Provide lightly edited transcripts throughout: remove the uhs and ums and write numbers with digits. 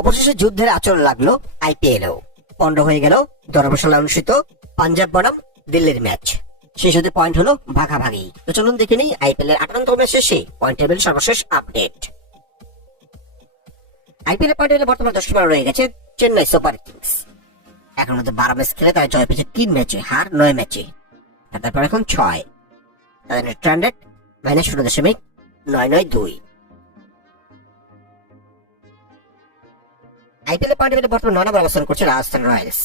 অবশেষে যুদ্ধের আচরণ লাগলো আইপিএলেও। 15 হয়ে গেল ধর্মশালা অনুষ্ঠিত পাঞ্জাব বনাম দিল্লির ম্যাচ। শেষ হতে পয়েন্ট হলো ভাগাভাগি। তো চলুন দেখে নিই আইপিএল এর 58তম ম্যাচ শেষে পয়েন্ট টেবিল সর্বশেষ আপডেট। আইপিএল এর পয়েন্ট টেবিলে বর্তমানে 10 নম্বরে রয়ে গেছে চেন্নাই সুপার কিংস। এখন মধ্যে 12 ম্যাচ খেলে তারা জয় পেয়েছে 3 ম্যাচে, হার 9 ম্যাচে। তারপর এখন 6, তাদের নেট রান রেট -0.992। আইপিএল এর পয়েন্ট টেবিলে বর্তমানে 9 নম্বরে অবস্থান করছে রাজস্থান রয়্যালস।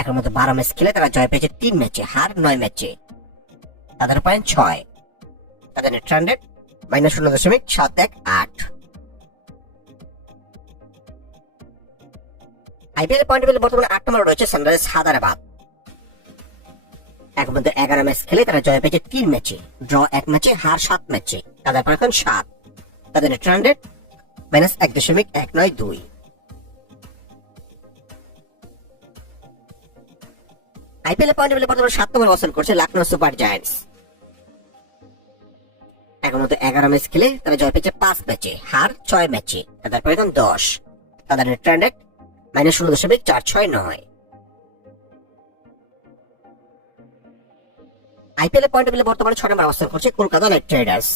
এখন মধ্যে 12 ম্যাচ খেলে তারা জয় পেয়েছে 3 ম্যাচে, হার 9 ম্যাচে। তাদের পয়েন্ট 6, তাদের net run rate -0.718। IPL point টেবিলে বর্তমানে 8 নম্বরে রয়েছে সানরাইজার্স হায়দ্রাবাদ। এখন মধ্যে 11 ম্যাচ খেলে তারা জয় পেয়েছে 3 ম্যাচে, ড্র 1 ম্যাচে, হার 7 ম্যাচে। তাদের পয়েন্ট এখন 7, তাদের net run rate -1.192। IPL point টেবিলে বর্তমানে 7 নম্বরে অবস্থান করছে লখনৌ সুপার জায়ান্টস। এখন মধ্যে 11 ম্যাচ খেলে তারা জয় পেয়েছে 5 ম্যাচে, হার 6 ম্যাচে। তাদের পয়েন্ট এখন 10, তাদের net run rate -0.469। IPL point টেবিলে বর্তমানে 6 নম্বরে অবস্থান করছে কলকাতা নাইট রাইডার্স।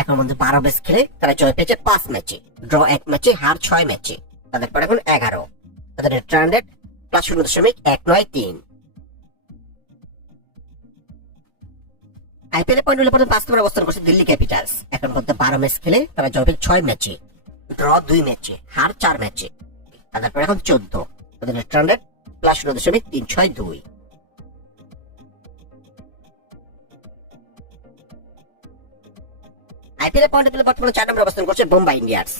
এখন মধ্যে 12 ম্যাচ খেলে তারা জয় পেয়েছে 5 ম্যাচে, ড্র 1 ম্যাচে, হার 6 ম্যাচে। তাদের পয়েন্ট এখন 11, তাদের net run rate +0.193। IPL point টেবিলে বর্তমানে 5 নম্বরে অবস্থান করছে দিল্লি ক্যাপিটালস। এখন মধ্যে 12 ম্যাচ খেলে তারা জয় পেয়েছে 6 ম্যাচে, ড্র 2 ম্যাচে, হার 4 ম্যাচে। তাদের পয়েন্ট এখন 14, তাদের net run rate +0.362। IPL point টেবিলে বর্তমানে 4 নম্বরে অবস্থান করছে মুম্বাই ইন্ডিয়ান্স।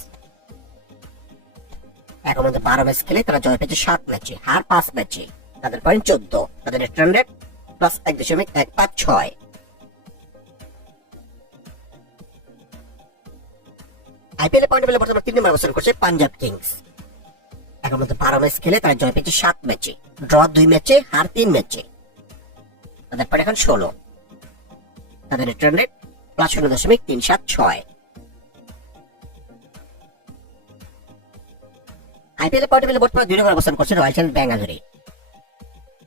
এখন মধ্যে 12 ম্যাচ খেলে তারা জয় পেয়েছে 7 ম্যাচে, হার 5 ম্যাচে। তাদের পয়েন্ট 14, তাদের net run rate +1.156। IPL point টেবিলে বর্তমানে 3 নম্বরে অবস্থান করছে পাঞ্জাব কিংস। এখন মধ্যে 12 ম্যাচ খেলে তারা জয় পেয়েছে 7 ম্যাচে, ড্র 2 ম্যাচে, হার 3 ম্যাচে। তাদের পয়েন্ট এখন 16, তাদের net run rate +0.376। IPL point টেবিলে বর্তমানে 2 নম্বরে অবস্থান করছে রয়্যাল চ্যালেঞ্জার্স বেঙ্গালুরু।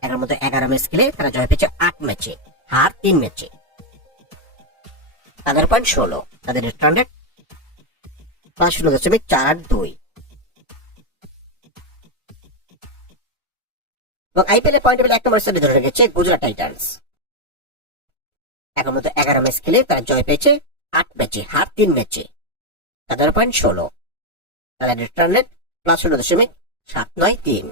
এর মধ্যে 11 ম্যাচ খেলে তারা জয় পেয়েছে 8 ম্যাচে, হার 3 ম্যাচে। তাদের পয়েন্ট 16, তাদের নেট রান রেট +0.482। এবং আইপিএল পয়েন্ট টেবিলে 1 নম্বর স্থানে ধরে রেখেছে গুজরাট টাইটান্স। এখন মধ্যে 11 ম্যাচ খেলে তারা জয় পেয়েছে 8 ম্যাচে, হার 3 ম্যাচে। তাদের পয়েন্ট 16, তাদের নেট রান রেট +0.793।